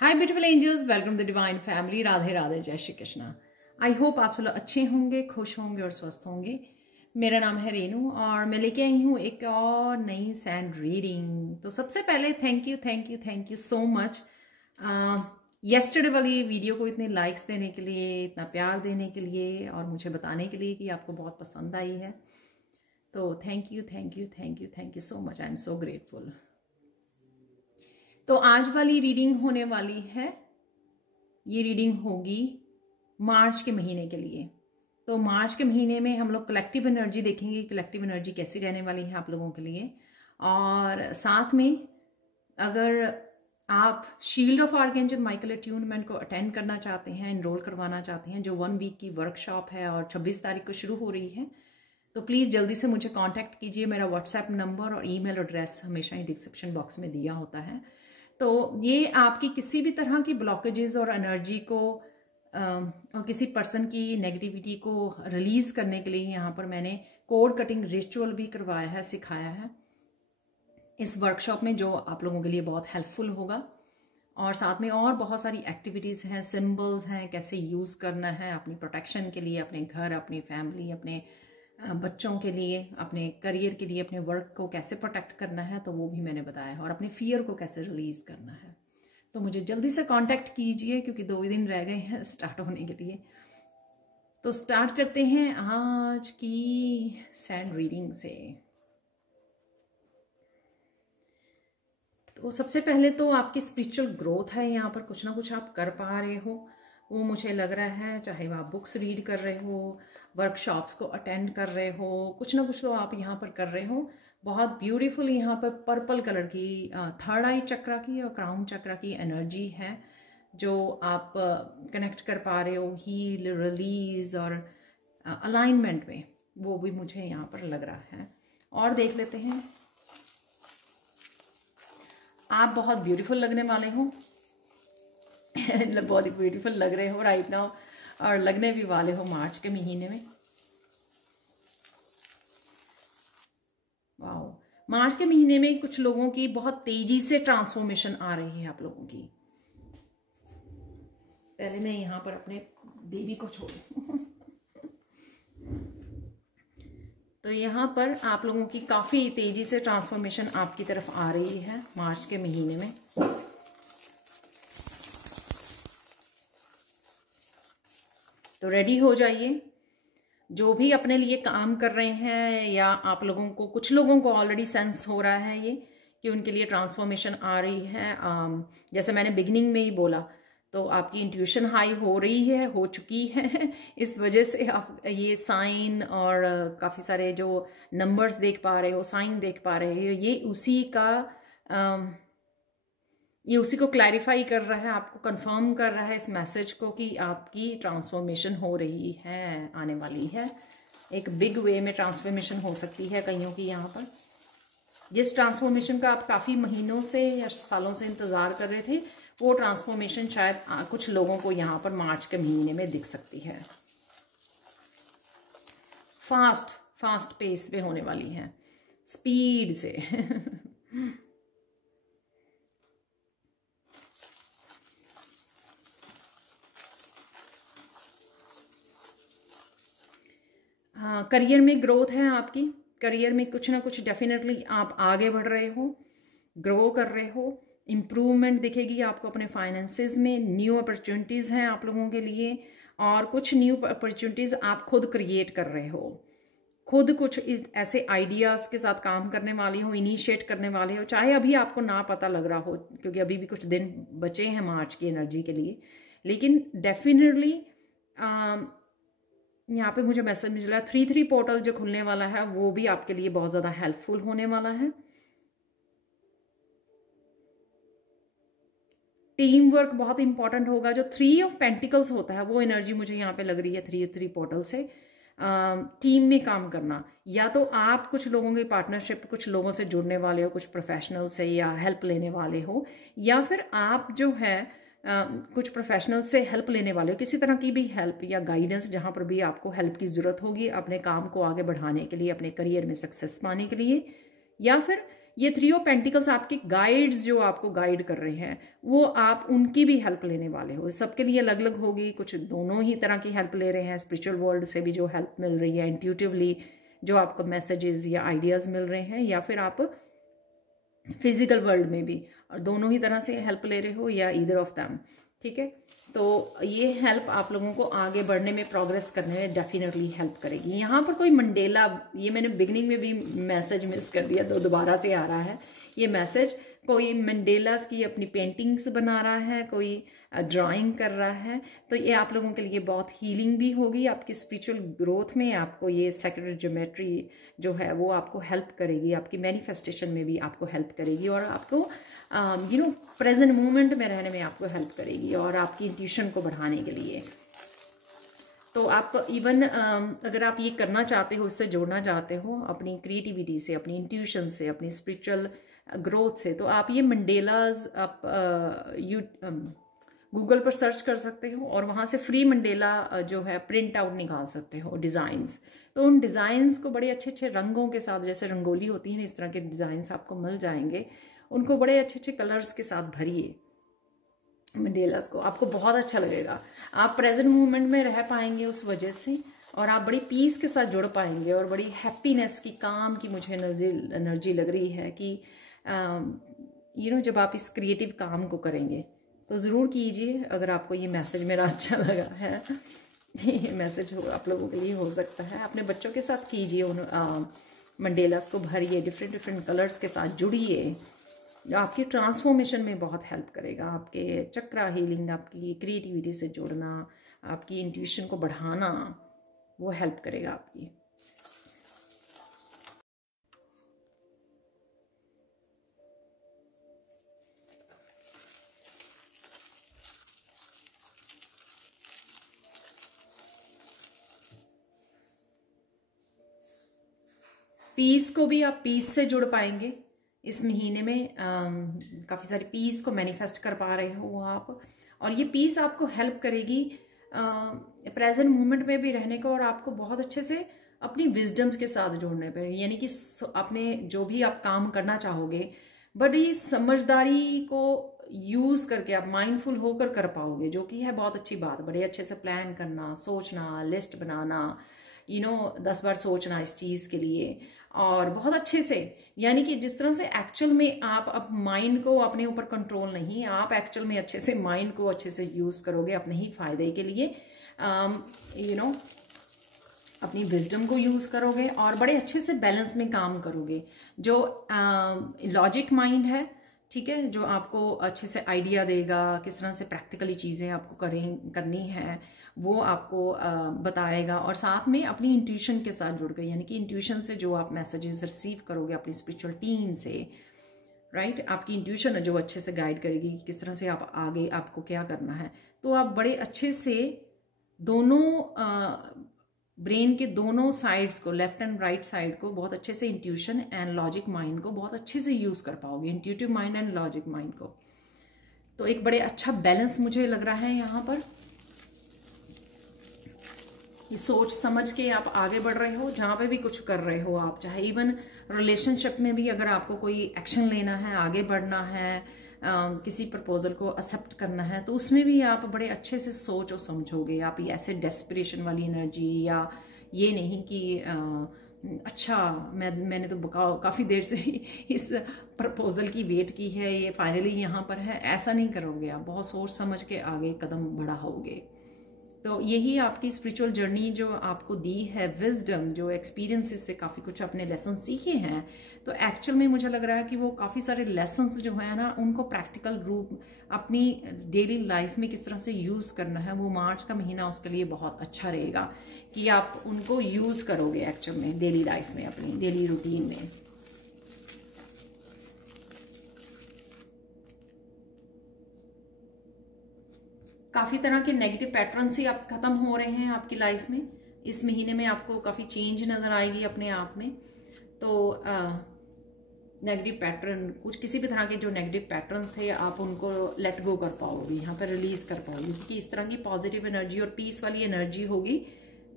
Hi beautiful angels, welcome to divine family. Radhe Radhe, जय Shri Krishna. I hope आप सब लोग अच्छे होंगे, खुश होंगे और स्वस्थ होंगे। मेरा नाम है रेनू और मैं लेके आई हूँ एक और नई सैंड रीडिंग। तो सबसे पहले thank you so much yesterday वाली वीडियो को इतने लाइक्स देने के लिए, इतना प्यार देने के लिए और मुझे बताने के लिए कि आपको बहुत पसंद आई है। तो thank you so much. I am so grateful. तो आज वाली रीडिंग होने वाली है, ये रीडिंग होगी मार्च के महीने के लिए। तो मार्च के महीने में हम लोग कलेक्टिव एनर्जी देखेंगे, कलेक्टिव एनर्जी कैसी रहने वाली है आप लोगों के लिए। और साथ में अगर आप shield of archangel Michael attunement को अटेंड करना चाहते हैं, एनरोल करवाना चाहते हैं, जो 1 वीक की वर्कशॉप है और 26 तारीख को शुरू हो रही है, तो प्लीज़ जल्दी से मुझे कांटेक्ट कीजिए। मेरा व्हाट्सएप नंबर और ईमेल एड्रेस हमेशा ही डिस्क्रिप्शन बॉक्स में दिया होता है। तो ये आपकी किसी भी तरह की ब्लॉकेजेस और एनर्जी को और किसी पर्सन की नेगेटिविटी को रिलीज करने के लिए यहाँ पर मैंने कोड कटिंग रिचुअल भी करवाया है, सिखाया है इस वर्कशॉप में, जो आप लोगों के लिए बहुत हेल्पफुल होगा। और साथ में और बहुत सारी एक्टिविटीज़ हैं, सिंबल्स हैं, कैसे यूज़ करना है अपनी प्रोटेक्शन के लिए, अपने घर, अपनी फैमिली, अपने बच्चों के लिए, अपने करियर के लिए, अपने वर्क को कैसे प्रोटेक्ट करना है, तो वो भी मैंने बताया है। और अपने फियर को कैसे रिलीज करना है। तो मुझे जल्दी से कांटेक्ट कीजिए क्योंकि 2 ही दिन रह गए हैं स्टार्ट होने के लिए। तो स्टार्ट करते हैं आज की सैंड रीडिंग से। तो सबसे पहले तो आपकी स्पिरिचुअल ग्रोथ है, यहाँ पर कुछ ना कुछ आप कर पा रहे हो, वो मुझे लग रहा है। चाहे आप बुक्स रीड कर रहे हो, वर्कशॉप्स को अटेंड कर रहे हो, कुछ ना कुछ तो आप यहाँ पर कर रहे हो। बहुत ब्यूटीफुल यहाँ पर पर्पल कलर की थर्ड आई चक्रा की और क्राउन चक्रा की एनर्जी है, जो आप कनेक्ट कर पा रहे हो हील, रिलीज और अलाइनमेंट में, वो भी मुझे यहाँ पर लग रहा है। और देख लेते हैं, आप बहुत ब्यूटीफुल लगने वाले हो बहुत ही ब्यूटीफुल लग रहे हो राइट नाउ, और लगने भी वाले हो मार्च के महीने में। वाओ, मार्च के महीने में कुछ लोगों की बहुत तेजी से ट्रांसफॉर्मेशन आ रही है आप लोगों की। पहले मैं यहाँ पर अपने बेबी को छोड़ू तो यहाँ पर आप लोगों की काफी तेजी से ट्रांसफॉर्मेशन आपकी तरफ आ रही है मार्च के महीने में। तो रेडी हो जाइए। जो भी अपने लिए काम कर रहे हैं, या आप लोगों को, कुछ लोगों को ऑलरेडी सेंस हो रहा है ये कि उनके लिए ट्रांसफॉर्मेशन आ रही है। जैसे मैंने बिगिनिंग में ही बोला, तो आपकी इंट्यूशन हाई हो रही है, हो चुकी है इस वजह से आप ये साइन और काफ़ी सारे जो नंबर्स देख पा रहे हो, साइन देख पा रहे हो, ये उसी को क्लैरिफाई कर रहा है, आपको कंफर्म कर रहा है इस मैसेज को कि आपकी ट्रांसफॉर्मेशन हो रही है, आने वाली है। एक बिग वे में ट्रांसफॉर्मेशन हो सकती है कईयों की यहाँ पर। जिस ट्रांसफॉर्मेशन का आप काफ़ी महीनों से या सालों से इंतज़ार कर रहे थे, वो ट्रांसफॉर्मेशन शायद कुछ लोगों को यहाँ पर मार्च के महीने में दिख सकती है। फास्ट पेस पे होने वाली है, स्पीड से हाँ, करियर में ग्रोथ है आपकी। करियर में कुछ ना कुछ डेफिनेटली आप आगे बढ़ रहे हो, ग्रो कर रहे हो। इम्प्रूवमेंट दिखेगी आपको अपने फाइनेंसेस में। न्यू अपॉर्चुनिटीज़ हैं आप लोगों के लिए, और कुछ न्यू अपॉर्चुनिटीज़ आप खुद क्रिएट कर रहे हो। खुद कुछ ऐसे आइडियाज़ के साथ काम करने वाले हो, इनिशिएट करने वाले हो, चाहे अभी आपको ना पता लग रहा हो, क्योंकि अभी भी कुछ दिन बचे हैं मार्च की एनर्जी के लिए। लेकिन डेफिनेटली यहाँ पे मुझे मैसेज मिला 3-3 पोर्टल जो खुलने वाला है, वो भी आपके लिए बहुत ज़्यादा हेल्पफुल होने वाला है। टीम वर्क बहुत इंपॉर्टेंट होगा। जो 3 ऑफ पेंटिकल्स होता है, वो एनर्जी मुझे यहाँ पे लग रही है 3 पोर्टल से। टीम में काम करना, या तो आप कुछ लोगों की पार्टनरशिप, कुछ लोगों से जुड़ने वाले हो, कुछ प्रोफेशनल से या हेल्प लेने वाले हो, या फिर आप जो है कुछ प्रोफेशनल से हेल्प लेने वाले हो, किसी तरह की भी हेल्प या गाइडेंस, जहाँ पर भी आपको हेल्प की ज़रूरत होगी अपने काम को आगे बढ़ाने के लिए, अपने करियर में सक्सेस पाने के लिए। या फिर ये 3 ऑफ पेंटिकल्स आपके गाइड्स जो आपको गाइड कर रहे हैं, वो आप उनकी भी हेल्प लेने वाले हो। सबके लिए अलग अलग होगी, कुछ दोनों ही तरह की हेल्प ले रहे हैं, स्पिरिचुअल वर्ल्ड से भी जो हेल्प मिल रही है, इंट्यूटिवली जो आपको मैसेजेस या आइडियाज़ मिल रहे हैं, या फिर आप फिजिकल वर्ल्ड में भी, और दोनों ही तरह से हेल्प ले रहे हो या ईदर ऑफ दैम, ठीक है। तो ये हेल्प आप लोगों को आगे बढ़ने में, प्रोग्रेस करने में डेफिनेटली हेल्प करेगी। यहाँ पर कोई मंडेला, ये मैंने बिगनिंग में भी मैसेज मिस कर दिया तो दोबारा से आ रहा है ये मैसेज। कोई मंडेलास की अपनी पेंटिंग्स बना रहा है, कोई ड्राइंग कर रहा है, तो ये आप लोगों के लिए बहुत हीलिंग भी होगी, आपकी स्पिरिचुअल ग्रोथ में आपको ये सेक्रेड ज्योमेट्री जो है वो आपको हेल्प करेगी, आपकी मैनिफेस्टेशन में भी आपको हेल्प करेगी, और आपको प्रेजेंट मोमेंट में रहने में आपको हेल्प करेगी, और आपकी इंट्यूशन को बढ़ाने के लिए। तो आप इवन अगर आप ये करना चाहते हो, इससे जोड़ना चाहते हो अपनी क्रिएटिविटी से, अपनी इंट्यूशन से, अपनी स्पिरिचुअल ग्रोथ से, तो आप ये मंडेलाज आप गूगल पर सर्च कर सकते हो, और वहाँ से फ्री मंडेला जो है प्रिंट आउट निकाल सकते हो, डिज़ाइंस। तो उन डिज़ाइंस को बड़े अच्छे अच्छे रंगों के साथ, जैसे रंगोली होती है ना, इस तरह के डिज़ाइंस आपको मिल जाएंगे, उनको बड़े अच्छे अच्छे कलर्स के साथ भरिए मंडेलास को, आपको बहुत अच्छा लगेगा। आप प्रेजेंट मोमेंट में रह पाएंगे उस वजह से, और आप बड़ी पीस के साथ जुड़ पाएंगे, और बड़ी हैप्पीनेस की, काम की मुझे एनर्जी लग रही है कि जब आप इस क्रिएटिव काम को करेंगे तो ज़रूर कीजिए। अगर आपको ये मैसेज मेरा अच्छा लगा है, ये मैसेज आप लोगों के लिए हो सकता है, अपने बच्चों के साथ कीजिए, उन मंडेलास को भरिए, डिफरेंट डिफरेंट कलर्स के साथ जुड़िए, आपकी ट्रांसफॉर्मेशन में बहुत हेल्प करेगा, आपके चक्रा हीलिंग, आपकी क्रिएटिविटी से जुड़ना, आपकी इंट्यूशन को बढ़ाना, वो हेल्प करेगा आपकी। पीस को भी आप पीस से जुड़ पाएंगे इस महीने में, काफ़ी सारी पीस को मैनिफेस्ट कर पा रहे हो आप, और ये पीस आपको हेल्प करेगी प्रेजेंट मोमेंट में भी रहने को, और आपको बहुत अच्छे से अपनी विजडम्स के साथ जोड़ने पर, यानी कि अपने जो भी आप काम करना चाहोगे, बड़ी समझदारी को यूज़ करके आप माइंडफुल होकर कर पाओगे, जो कि है बहुत अच्छी बात। बड़े अच्छे से प्लान करना, सोचना, लिस्ट बनाना, 10 बार सोचना इस चीज़ के लिए, और बहुत अच्छे से, यानी कि जिस तरह से एक्चुअल में आप अब माइंड को अपने ऊपर कंट्रोल नहीं, आप एक्चुअल में अच्छे से माइंड को अच्छे से यूज़ करोगे अपने ही फायदे के लिए, अपनी विजडम को यूज़ करोगे, और बड़े अच्छे से बैलेंस में काम करोगे। जो लॉजिक माइंड है, ठीक है, जो आपको अच्छे से आइडिया देगा किस तरह से प्रैक्टिकली चीज़ें आपको करनी है, वो आपको बताएगा, और साथ में अपनी इंट्यूशन के साथ जुड़ गए, यानी कि इंट्यूशन से जो आप मैसेजेस रिसीव करोगे अपनी स्पिरिचुअल टीम से, राइट, आपकी इंट्यूशन है जो अच्छे से गाइड करेगी कि किस तरह से आप आगे आपको क्या करना है। तो आप बड़े अच्छे से दोनों ब्रेन के दोनों साइड्स को, लेफ्ट एंड राइट साइड को बहुत अच्छे से, इंट्यूशन एंड लॉजिक माइंड को बहुत अच्छे से यूज़ कर पाओगे, intuitive mind and logic mind को। तो एक बड़े अच्छा बैलेंस मुझे लग रहा है यहाँ पर, ये सोच समझ के आप आगे बढ़ रहे हो, जहाँ पे भी कुछ कर रहे हो आप, चाहे इवन रिलेशनशिप में भी अगर आपको कोई एक्शन लेना है, आगे बढ़ना है, किसी प्रपोजल को एक्सेप्ट करना है, तो उसमें भी आप बड़े अच्छे से सोच और समझोगे। आप ये ऐसे डेस्परेशन वाली एनर्जी, या ये नहीं कि अच्छा मैंने तो काफ़ी देर से इस प्रपोजल की वेट की है, ये फाइनली यहाँ पर है, ऐसा नहीं करोगे आप। बहुत सोच समझ के आगे कदम बढ़ाओगे। तो यही आपकी स्पिरिचुअल जर्नी जो आपको दी है, विजडम, जो एक्सपीरियंसेस से काफ़ी कुछ अपने लेसन सीखे हैं, तो एक्चुअल में मुझे लग रहा है कि वो काफ़ी सारे लेसन्स जो है ना, उनको प्रैक्टिकल रूप अपनी डेली लाइफ में किस तरह से यूज़ करना है, वो मार्च का महीना उसके लिए बहुत अच्छा रहेगा कि आप उनको यूज़ करोगे एक्चुअल में डेली लाइफ में, अपनी डेली रूटीन में। काफ़ी तरह के नेगेटिव पैटर्न्स ही आप खत्म हो रहे हैं आपकी लाइफ में। इस महीने में आपको काफ़ी चेंज नज़र आएगी अपने आप में। तो नेगेटिव पैटर्न, कुछ किसी भी तरह के जो नेगेटिव पैटर्न्स थे, आप उनको लेट गो कर पाओगे, यहाँ पर रिलीज़ कर पाओगे, क्योंकि इस तरह की पॉजिटिव एनर्जी और पीस वाली एनर्जी होगी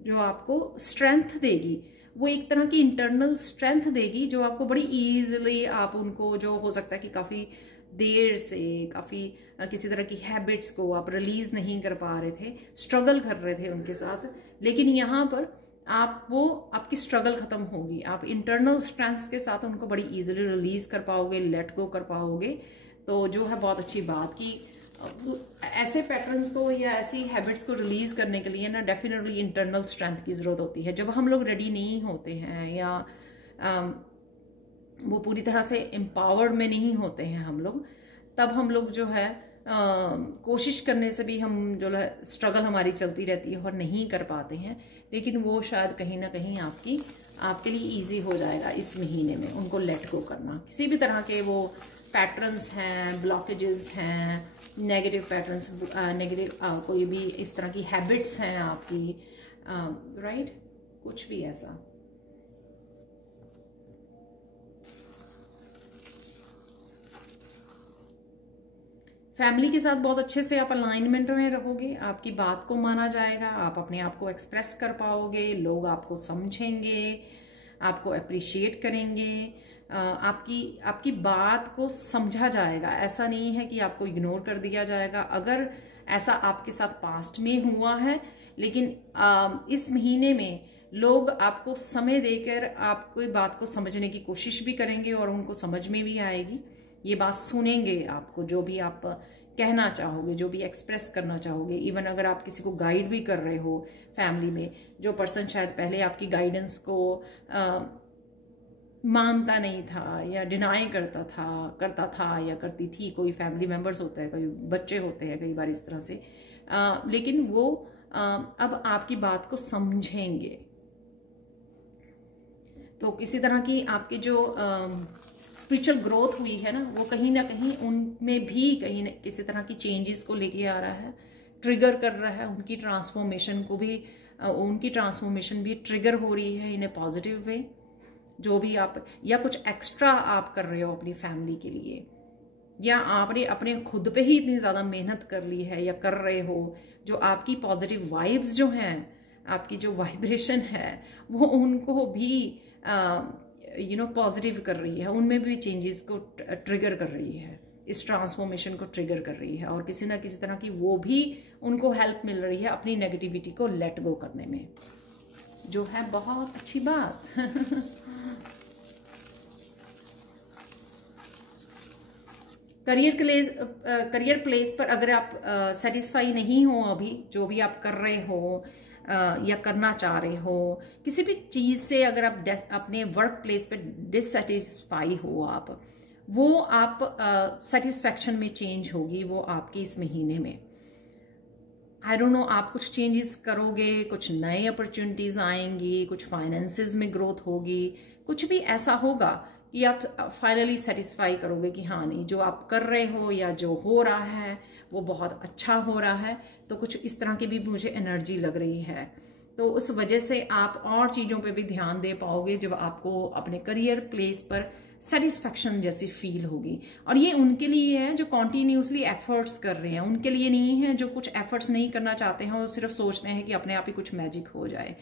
जो आपको स्ट्रेंथ देगी। वो एक तरह की इंटरनल स्ट्रेंथ देगी जो आपको बड़ी ईजिली, आप उनको जो हो सकता है कि काफ़ी देर से काफ़ी किसी तरह की हैबिट्स को आप रिलीज नहीं कर पा रहे थे, स्ट्रगल कर रहे थे उनके साथ, लेकिन यहाँ पर आपकी स्ट्रगल खत्म होगी, आप इंटरनल स्ट्रेंथ के साथ उनको बड़ी इजीली रिलीज कर पाओगे, लेट गो कर पाओगे। तो जो है बहुत अच्छी बात कि ऐसे पैटर्न्स को या ऐसी हैबिट्स को रिलीज करने के लिए ना डेफिनेटली इंटरनल स्ट्रेंथ की ज़रूरत होती है। जब हम लोग रेडी नहीं होते हैं या वो पूरी तरह से एम्पावर्ड में नहीं होते हैं हम लोग, तब हम लोग जो है कोशिश करने से भी हम जो है स्ट्रगल हमारी चलती रहती है और नहीं कर पाते हैं, लेकिन वो शायद कहीं ना कहीं आपके लिए इजी हो जाएगा इस महीने में उनको लेट गो करना। किसी भी तरह के वो पैटर्न्स हैं, ब्लॉकेजेस हैं, नेगेटिव पैटर्न्स, नेगेटिव कोई भी इस तरह की हैबिट्स हैं आपकी, राइट, कुछ भी ऐसा। फैमिली के साथ बहुत अच्छे से आप अलाइनमेंट में रहोगे, आपकी बात को माना जाएगा, आप अपने आप को एक्सप्रेस कर पाओगे, लोग आपको समझेंगे, आपको अप्रिशिएट करेंगे, आपकी बात को समझा जाएगा। ऐसा नहीं है कि आपको इग्नोर कर दिया जाएगा। अगर ऐसा आपके साथ पास्ट में हुआ है, लेकिन इस महीने में लोग आपको समय देकर आपकी बात को समझने की कोशिश भी करेंगे और उनको समझ में भी आएगी, ये बात सुनेंगे आपको, जो भी आप कहना चाहोगे, जो भी एक्सप्रेस करना चाहोगे। इवन अगर आप किसी को गाइड भी कर रहे हो फैमिली में, जो पर्सन शायद पहले आपकी गाइडेंस को मानता नहीं था या डिनाई करता था या करती थी, कोई फैमिली मेंबर्स होते हैं, कोई बच्चे होते हैं कई बार इस तरह से, लेकिन वो अब आपकी बात को समझेंगे। तो किसी तरह की आपकी जो स्पिरिचुअल ग्रोथ हुई है ना, वो कहीं ना कहीं उनमें भी कहीं ना किसी तरह की चेंजेस को लेके आ रहा है, ट्रिगर कर रहा है उनकी ट्रांसफॉर्मेशन को भी, उनकी ट्रांसफॉर्मेशन भी ट्रिगर हो रही है इन ए पॉजिटिव वे। जो भी आप या कुछ एक्स्ट्रा आप कर रहे हो अपनी फैमिली के लिए, या आपने अपने खुद पे ही इतनी ज़्यादा मेहनत कर ली है या कर रहे हो, जो आपकी पॉजिटिव वाइब्स जो हैं, आपकी जो वाइब्रेशन है, वो उनको भी पॉजिटिव कर रही है, उनमें भी चेंजेस को ट्रिगर कर रही है, इस ट्रांसफॉर्मेशन को ट्रिगर कर रही है, और किसी ना किसी तरह की वो भी उनको हेल्प मिल रही है अपनी नेगेटिविटी को लेट गो करने में, जो है बहुत अच्छी बात। करियर प्लेस पर अगर आप सेटिस्फाई नहीं हो अभी, जो भी आप कर रहे हो या करना चाह रहे हो, किसी भी चीज़ से अगर आप अपने वर्क प्लेस पे डिससेटिस्फाई हो वो आप सेटिस्फैक्शन में चेंज होगी वो आपकी इस महीने में। आई डोंट नो, आप कुछ चेंजेस करोगे, कुछ नए अपॉर्चुनिटीज़ आएंगी, कुछ फाइनेंसेस में ग्रोथ होगी, कुछ भी ऐसा होगा कि आप फाइनली सेटिस्फाई करोगे कि हाँ नहीं, जो आप कर रहे हो या जो हो रहा है वो बहुत अच्छा हो रहा है। तो कुछ इस तरह की भी मुझे एनर्जी लग रही है, तो उस वजह से आप और चीज़ों पे भी ध्यान दे पाओगे जब आपको अपने करियर प्लेस पर सेटिस्फैक्शन जैसी फील होगी। और ये उनके लिए है जो कॉन्टीन्यूसली एफर्ट्स कर रहे हैं, उनके लिए नहीं है जो कुछ एफर्ट्स नहीं करना चाहते हैं, वो सिर्फ सोचते हैं कि अपने आप ही कुछ मैजिक हो जाए।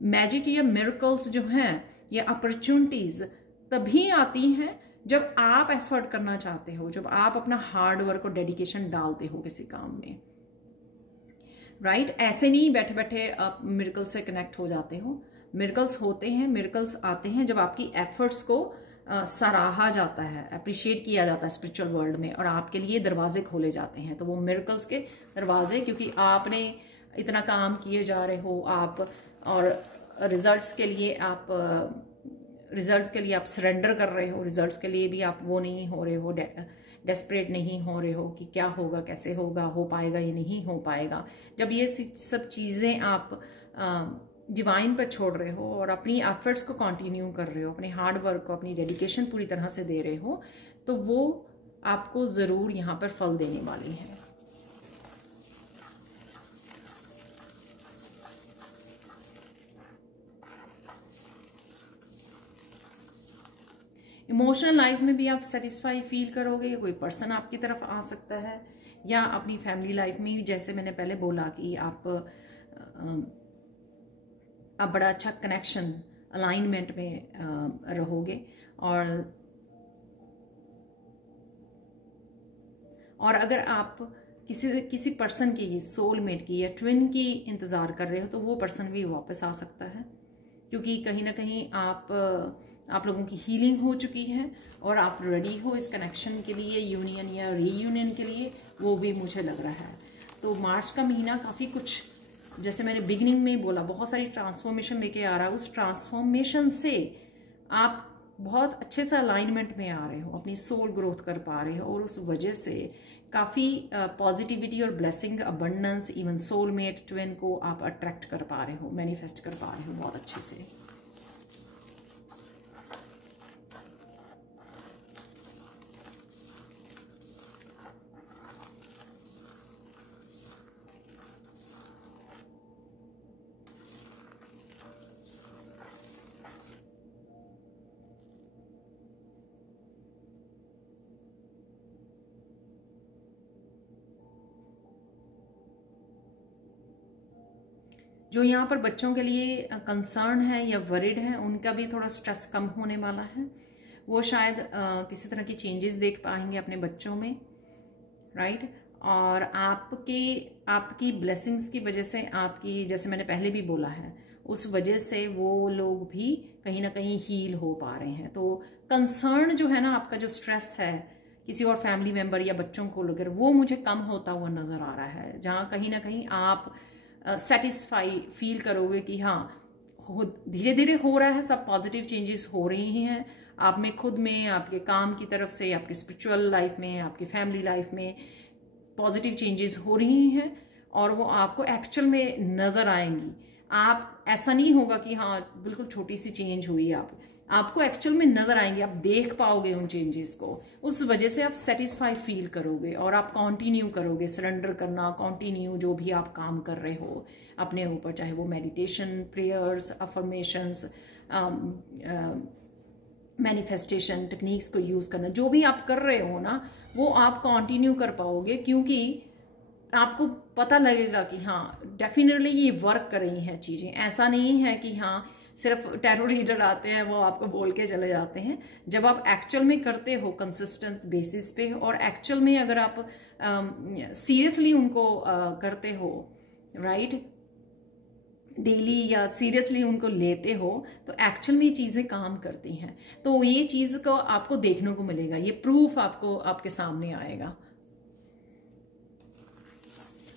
मैजिक या मिरेकल्स जो हैं या अपॉर्चुनिटीज़ तभी आती हैं जब आप एफर्ट करना चाहते हो, जब आप अपना हार्ड वर्क और डेडिकेशन डालते हो किसी काम में, राइट। ऐसे नहीं बैठे बैठे आप मिरेकल्स से कनेक्ट हो जाते हो। मिरेकल्स होते हैं, मिरेकल्स आते हैं जब आपकी एफर्ट्स को सराहा जाता है, अप्रिशिएट किया जाता है स्पिरिचुअल वर्ल्ड में, और आपके लिए दरवाजे खोले जाते हैं। तो वो मिरेकल्स के दरवाजे, क्योंकि आपने इतना काम किए जा रहे हो आप, और रिजल्ट्स के लिए आप सरेंडर कर रहे हो, रिजल्ट्स के लिए भी आप वो नहीं हो रहे हो, डेस्परेट नहीं हो रहे हो कि क्या होगा, कैसे होगा, हो पाएगा या नहीं हो पाएगा। जब ये सब चीज़ें आप डिवाइन पर छोड़ रहे हो और अपनी एफर्ट्स को कंटिन्यू कर रहे हो, अपने हार्ड वर्क को, अपनी डेडिकेशन पूरी तरह से दे रहे हो, तो वो आपको ज़रूर यहाँ पर फल देने वाली है। इमोशनल लाइफ में भी आप सेटिस्फाई फील करोगे, कोई पर्सन आपकी तरफ आ सकता है, या अपनी फैमिली लाइफ में भी जैसे मैंने पहले बोला कि आप बड़ा अच्छा कनेक्शन अलाइनमेंट में रहोगे। और अगर आप किसी पर्सन की, सोलमेट की या ट्विन की इंतज़ार कर रहे हो, तो वो पर्सन भी वापस आ सकता है, क्योंकि कहीं ना कहीं आप लोगों की हीलिंग हो चुकी है और आप रेडी हो इस कनेक्शन के लिए, यूनियन या रीयूनियन के लिए, वो भी मुझे लग रहा है। तो मार्च का महीना काफ़ी कुछ, जैसे मैंने बिगिनिंग में बोला, बहुत सारी ट्रांसफॉर्मेशन लेके आ रहा है। उस ट्रांसफॉर्मेशन से आप बहुत अच्छे से अलाइनमेंट में आ रहे हो, अपनी सोल ग्रोथ कर पा रहे हो, और उस वजह से काफ़ी पॉजिटिविटी और blessing, abundance, even soulmate, twin को आप अट्रैक्ट कर पा रहे हो, मैनिफेस्ट कर पा रहे हो बहुत अच्छे से। जो यहाँ पर बच्चों के लिए कंसर्न है या वरिड है, उनका भी थोड़ा स्ट्रेस कम होने वाला है। वो शायद किसी तरह की चेंजेस देख पाएंगे अपने बच्चों में, राइट। और आपकी ब्लेसिंग्स की वजह से, आपकी, जैसे मैंने पहले भी बोला है, उस वजह से वो लोग भी कहीं ना कहीं हील हो पा रहे हैं। तो कंसर्न जो है ना, आपका जो स्ट्रेस है किसी और फैमिली मेम्बर या बच्चों को लेकर, वो मुझे कम होता हुआ नज़र आ रहा है, जहाँ कहीं ना कहीं आप सेटिस्फाई फील करोगे कि हाँ, धीरे धीरे हो रहा है, सब पॉजिटिव चेंजेस हो रही हैं आप में, खुद में, आपके काम की तरफ से, आपके स्पिरिचुअल लाइफ में, आपकी फैमिली लाइफ में पॉजिटिव चेंजेस हो रही हैं, और वो आपको एक्चुअल में नज़र आएंगी। आप, ऐसा नहीं होगा कि हाँ बिल्कुल छोटी सी चेंज हुई, आपको एक्चुअल में नज़र आएंगे, आप देख पाओगे उन चेंजेस को। उस वजह से आप सेटिस्फाई फील करोगे और आप कंटिन्यू करोगे सरेंडर करना, कंटिन्यू जो भी आप काम कर रहे हो अपने ऊपर, चाहे वो meditation, prayers, affirmations, manifestation techniques को यूज़ करना, जो भी आप कर रहे हो ना, वो आप कंटिन्यू कर पाओगे, क्योंकि आपको पता लगेगा कि हाँ डेफिनेटली ये वर्क कर रही हैं चीज़ें। ऐसा नहीं है कि हाँ सिर्फ टैरो रीडर आते हैं, वो आपको बोल के चले जाते हैं। जब आप एक्चुअल में करते हो कंसिस्टेंट बेसिस पे, और एक्चुअल में अगर आप सीरियसली उनको करते हो, राइट, डेली या सीरियसली उनको लेते हो, तो एक्चुअल में ये चीज़ें काम करती हैं। तो ये चीज़ को आपको देखने को मिलेगा, ये प्रूफ आपको आपके सामने आएगा।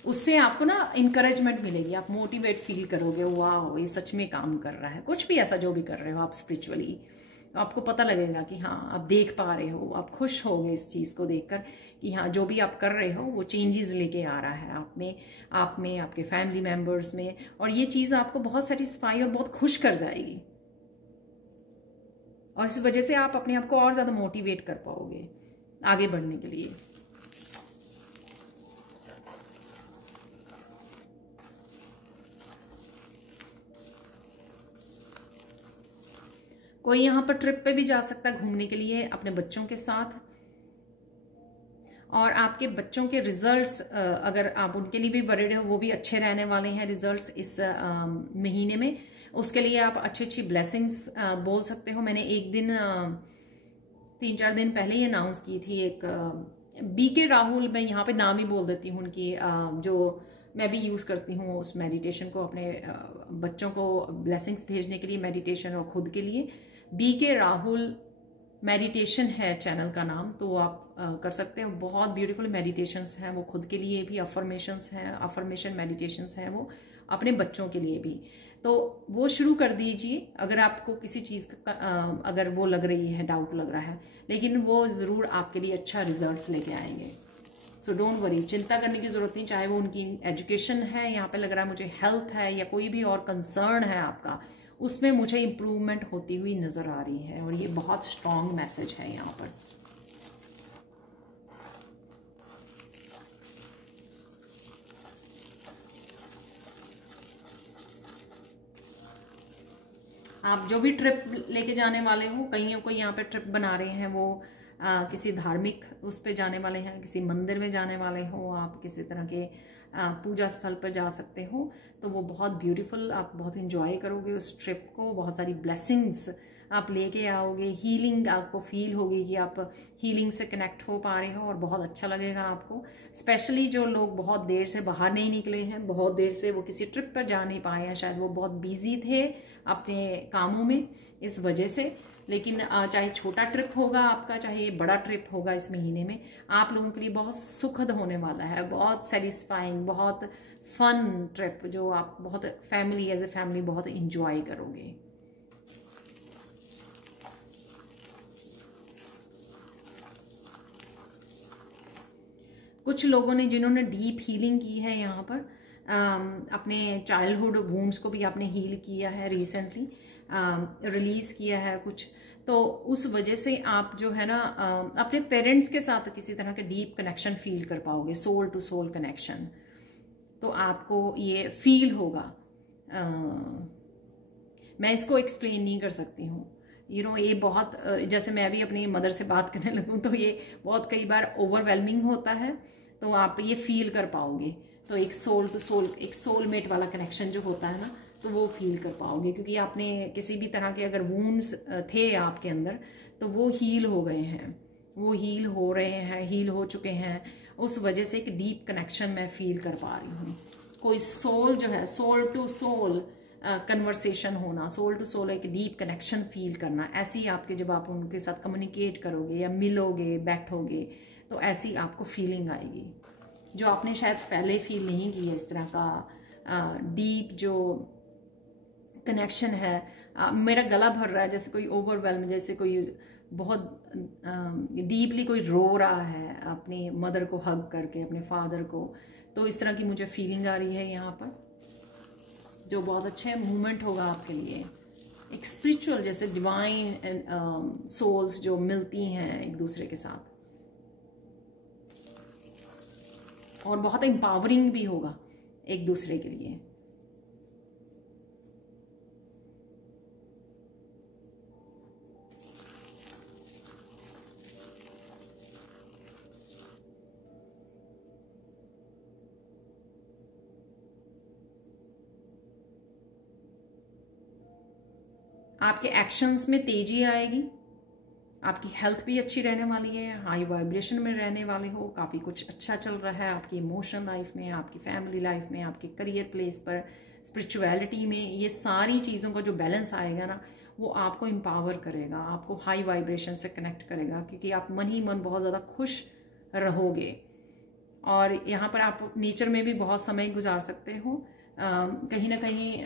उससे आपको ना इंकरेजमेंट मिलेगी, आप मोटिवेट फील करोगे, वाह ये सच में काम कर रहा है। कुछ भी ऐसा जो भी कर रहे हो आप स्पिरिचुअली, आपको पता लगेगा कि हाँ आप देख पा रहे हो, आप खुश होगे इस चीज़ को देखकर कि हाँ जो भी आप कर रहे हो वो चेंजेस लेके आ रहा है आप में, आपके फैमिली मेम्बर्स में, और ये चीज़ आपको बहुत सेटिस्फाई और बहुत खुश कर जाएगी। और इस वजह से आप अपने आप को और ज़्यादा मोटिवेट कर पाओगे आगे बढ़ने के लिए। कोई यहाँ पर ट्रिप पे भी जा सकता है घूमने के लिए अपने बच्चों के साथ, और आपके बच्चों के रिजल्ट्स, अगर आप उनके लिए भी वरीड हो, वो भी अच्छे रहने वाले हैं रिजल्ट्स इस महीने में। उसके लिए आप अच्छी ब्लेसिंग्स बोल सकते हो। मैंने एक दिन 3-4 दिन पहले ही अनाउंस की थी, एक बीके राहुल, मैं यहाँ पे नाम ही बोल देती हूँ उनकी, जो मैं भी यूज़ करती हूँ उस मेडिटेशन को अपने बच्चों को ब्लेसिंग्स भेजने के लिए, मेडिटेशन और खुद के लिए। बीके राहुल मेडिटेशन है चैनल का नाम, तो आप कर सकते हो। बहुत ब्यूटीफुल मेडिटेशंस हैं वो, खुद के लिए भी अफर्मेशंस हैं, अफर्मेशन मेडिटेशंस हैं वो, अपने बच्चों के लिए भी। तो वो शुरू कर दीजिए अगर आपको किसी चीज़ का अगर वो लग रही है, डाउट लग रहा है, लेकिन वो ज़रूर आपके लिए अच्छा रिजल्ट्स लेके आएंगे। सो डोंट वरी, चिंता करने की ज़रूरत नहीं। चाहे वो उनकी एजुकेशन है, यहाँ पे लग रहा है मुझे हेल्थ है, या कोई भी और कंसर्न है आपका, उसमें मुझे इम्प्रूवमेंट होती हुई नज़र आ रही है, और ये बहुत स्ट्रॉन्ग मैसेज है यहाँ पर। आप जो भी ट्रिप लेके जाने वाले हो, कईयों को यहाँ पे ट्रिप बना रहे हैं वो किसी धार्मिक उस पे जाने वाले हैं, किसी मंदिर में जाने वाले हो, आप किसी तरह के पूजा स्थल पर जा सकते हो, तो वो बहुत ब्यूटीफुल, आप बहुत इंजॉय करोगे उस ट्रिप को, बहुत सारी ब्लेसिंग्स आप लेके आओगे, हीलिंग आपको फील होगी कि आप हीलिंग से कनेक्ट हो पा रहे हो और बहुत अच्छा लगेगा आपको। स्पेशली जो लोग बहुत देर से बाहर नहीं निकले हैं, बहुत देर से वो किसी ट्रिप पर जा नहीं पाए हैं, शायद वो बहुत बिजी थे अपने कामों में इस वजह से, लेकिन चाहे छोटा ट्रिप होगा आपका, चाहे बड़ा ट्रिप होगा इस महीने में, आप लोगों के लिए बहुत सुखद होने वाला है, बहुत सेटिस्फाइंग, बहुत फन ट्रिप, जो आप बहुत फैमिली एज ए फैमिली बहुत इंजॉय करोगे। कुछ लोगों ने जिन्होंने डीप हीलिंग की है यहाँ पर, अपने चाइल्डहुड वूंड्स को भी आपने हील किया है रिसेंटली, रिलीज किया है कुछ, तो उस वजह से आप जो है ना अपने पेरेंट्स के साथ किसी तरह के डीप कनेक्शन फील कर पाओगे, सोल टू सोल कनेक्शन, तो आपको ये फील होगा। मैं इसको एक्सप्लेन नहीं कर सकती हूँ, ये बहुत, जैसे मैं भी अपनी मदर से बात करने लगूँ तो ये बहुत कई बार ओवरवेलमिंग होता है, तो आप ये फील कर पाओगे। तो एक सोल टू सोल, एक सोलमेट वाला कनेक्शन जो होता है ना, तो वो फील कर पाओगे, क्योंकि आपने किसी भी तरह के अगर वूंड्स थे आपके अंदर, तो वो हील हो गए हैं, वो हील हो रहे हैं, हील हो चुके हैं, उस वजह से एक डीप कनेक्शन मैं फील कर पा रही हूँ। कोई सोल जो है, सोल टू सोल कन्वर्सेशन होना, सोल टू सोल एक डीप कनेक्शन फील करना, ऐसी आपके जब आप उनके साथ कम्युनिकेट करोगे या मिलोगे, बैठोगे, तो ऐसी आपको फीलिंग आएगी जो आपने शायद पहले फील नहीं की है। इस तरह का डीप जो कनेक्शन है, मेरा गला भर रहा है, जैसे कोई ओवरवेलम, जैसे कोई बहुत डीपली कोई रो रहा है अपनी मदर को हग करके, अपने फादर को, तो इस तरह की मुझे फीलिंग आ रही है यहाँ पर, जो बहुत अच्छे मूवमेंट होगा आपके लिए। एक स्पिरिचुअल, जैसे डिवाइन सोल्स जो मिलती हैं एक दूसरे के साथ, और बहुत एम्पावरिंग भी होगा एक दूसरे के लिए। आपके एक्शंस में तेजी आएगी, आपकी हेल्थ भी अच्छी रहने वाली है, हाई वाइब्रेशन में रहने वाले हो, काफ़ी कुछ अच्छा चल रहा है आपकी इमोशनल लाइफ में, आपकी फैमिली लाइफ में, आपके करियर प्लेस पर, स्पिरिचुअलिटी में। ये सारी चीज़ों का जो बैलेंस आएगा ना, वो आपको एम्पावर करेगा, आपको हाई वाइब्रेशन से कनेक्ट करेगा, क्योंकि आप मन ही मन बहुत ज़्यादा खुश रहोगे। और यहाँ पर आप नेचर में भी बहुत समय गुजार सकते हो, कहीं ना कहीं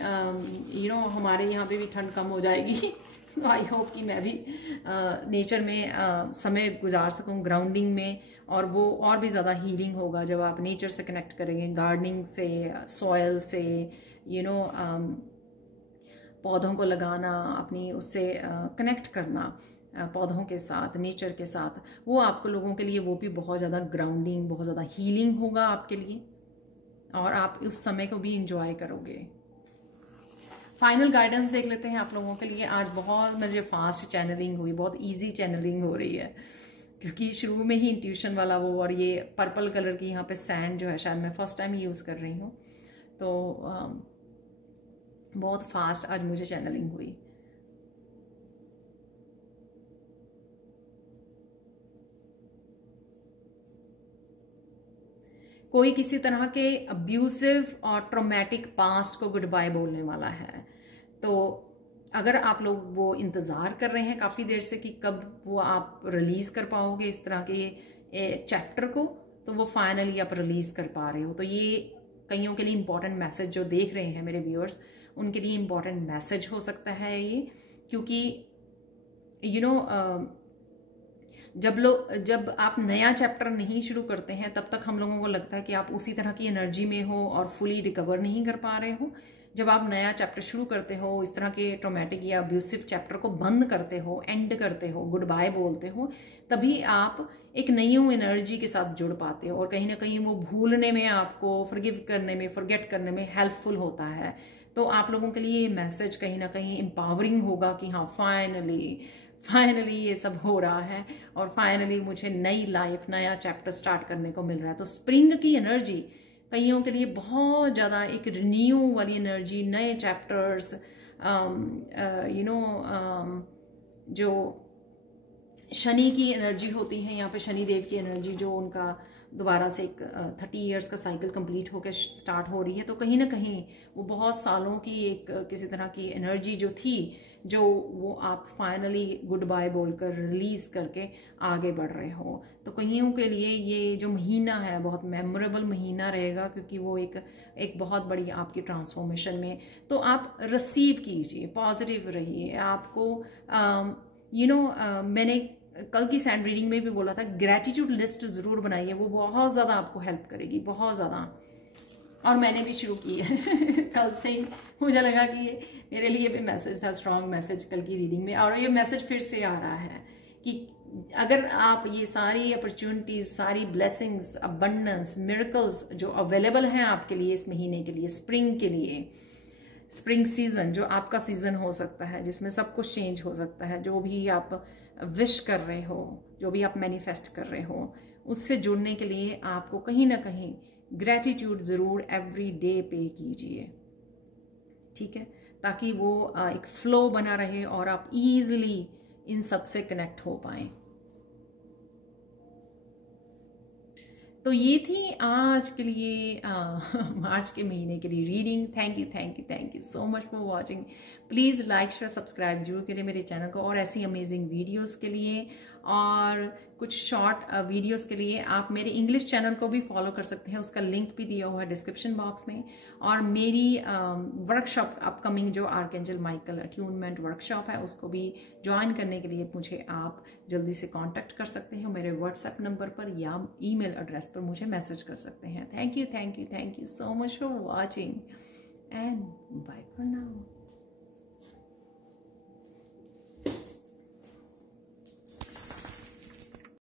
हमारे यहाँ पे भी ठंड कम हो जाएगी आई होप कि मैं भी नेचर में समय गुजार सकूं, ग्राउंडिंग में, और वो और भी ज़्यादा हीलिंग होगा जब आप नेचर से कनेक्ट करेंगे, गार्डनिंग से, सॉयल से, पौधों को लगाना, अपनी उससे कनेक्ट करना पौधों के साथ, नेचर के साथ, वो आपको लोगों के लिए वो भी बहुत ज़्यादा ग्राउंडिंग, बहुत ज़्यादा हीलिंग होगा आपके लिए, और आप उस समय को भी इंजॉय करोगे। फाइनल गाइडेंस देख लेते हैं आप लोगों के लिए। आज बहुत मुझे फास्ट चैनलिंग हुई, बहुत इजी चैनलिंग हो रही है, क्योंकि शुरू में ही इंट्यूशन वाला वो, और ये पर्पल कलर की यहाँ पे सैंड जो है, शायद मैं फर्स्ट टाइम यूज़ कर रही हूँ, तो बहुत फास्ट आज मुझे चैनलिंग हुई। कोई किसी तरह के अब्यूसिव और ट्रॉमेटिक पास्ट को गुड बाय बोलने वाला है, तो अगर आप लोग वो इंतज़ार कर रहे हैं काफ़ी देर से कि कब वो आप रिलीज़ कर पाओगे इस तरह के चैप्टर को, तो वो फाइनली आप रिलीज़ कर पा रहे हो। तो ये कईयों के लिए इम्पॉर्टेंट मैसेज, जो देख रहे हैं मेरे व्यूअर्स, उनके लिए इम्पॉर्टेंट मैसेज हो सकता है ये, क्योंकि जब आप नया चैप्टर नहीं शुरू करते हैं, तब तक हम लोगों को लगता है कि आप उसी तरह की एनर्जी में हो और फुली रिकवर नहीं कर पा रहे हो। जब आप नया चैप्टर शुरू करते हो, इस तरह के ट्रॉमेटिक या अब्यूसिव चैप्टर को बंद करते हो, एंड करते हो, गुड बाय बोलते हो, तभी आप एक नई एनर्जी के साथ जुड़ पाते हो, और कहीं ना कहीं वो भूलने में, आपको फॉरगिव करने में, फॉरगेट करने में हेल्पफुल होता है। तो आप लोगों के लिए ये मैसेज कहीं ना कहीं एम्पावरिंग होगा कि हाँ, फाइनली ये सब हो रहा है, और फाइनली मुझे नई लाइफ, नया चैप्टर स्टार्ट करने को मिल रहा है। तो स्प्रिंग की एनर्जी कईयों के लिए बहुत ज़्यादा एक रिन्यू वाली एनर्जी, नए चैप्टर्स, जो शनि की एनर्जी होती है यहाँ पे, शनि देव की एनर्जी जो उनका दोबारा से एक 30 इयर्स का साइकिल कंप्लीट होकर स्टार्ट हो रही है। तो कहीं ना कहीं वो बहुत सालों की एक किसी तरह की एनर्जी जो थी, जो वो आप फाइनली गुड बाय बोलकर रिलीज करके आगे बढ़ रहे हो। तो कईयों के लिए ये जो महीना है बहुत मेमोरेबल महीना रहेगा, क्योंकि वो एक बहुत बड़ी आपकी ट्रांसफॉर्मेशन में। तो आप रिसीव कीजिए, पॉजिटिव रहिए। आपको मैंने कल की सैंड रीडिंग में भी बोला था, ग्रैटिट्यूड लिस्ट जरूर बनाइए, वो बहुत ज़्यादा आपको हेल्प करेगी, बहुत ज़्यादा। और मैंने भी शुरू की है कल से ही। मुझे लगा कि ये मेरे लिए भी मैसेज था, स्ट्रॉन्ग मैसेज कल की रीडिंग में। और ये मैसेज फिर से आ रहा है कि अगर आप ये सारी अपॉर्चुनिटीज, सारी ब्लेसिंग्स, अबंडेंस, मिरेकल्स जो अवेलेबल हैं आपके लिए इस महीने के लिए, स्प्रिंग के लिए, स्प्रिंग सीजन जो आपका सीजन हो सकता है, जिसमें सब कुछ चेंज हो सकता है, जो भी आप विश कर रहे हो, जो भी आप मैनिफेस्ट कर रहे हो, उससे जुड़ने के लिए आपको कहीं ना कहीं ग्रैटिट्यूड ज़रूर एवरी डे पे कीजिए, ठीक है, ताकि वो एक फ्लो बना रहे और आप इजीली इन सब से कनेक्ट हो पाए। तो ये थी आज के लिए मार्च के महीने के लिए reading. Thank you so much for watching. Please like share subscribe जरूर करें मेरे चैनल को, और ऐसी अमेजिंग वीडियोस के लिए और कुछ शॉर्ट वीडियोस के लिए आप मेरे इंग्लिश चैनल को भी फॉलो कर सकते हैं, उसका लिंक भी दिया हुआ है डिस्क्रिप्शन बॉक्स में। और मेरी वर्कशॉप अपकमिंग जो आर्कएंजल माइकल अट्यूनमेंट वर्कशॉप है, उसको भी ज्वाइन करने के लिए मुझे आप जल्दी से कांटेक्ट कर सकते हैं मेरे व्हाट्सएप नंबर पर या ईमेल एड्रेस पर मुझे मैसेज कर सकते हैं। Thank you so much for watching and bye for now.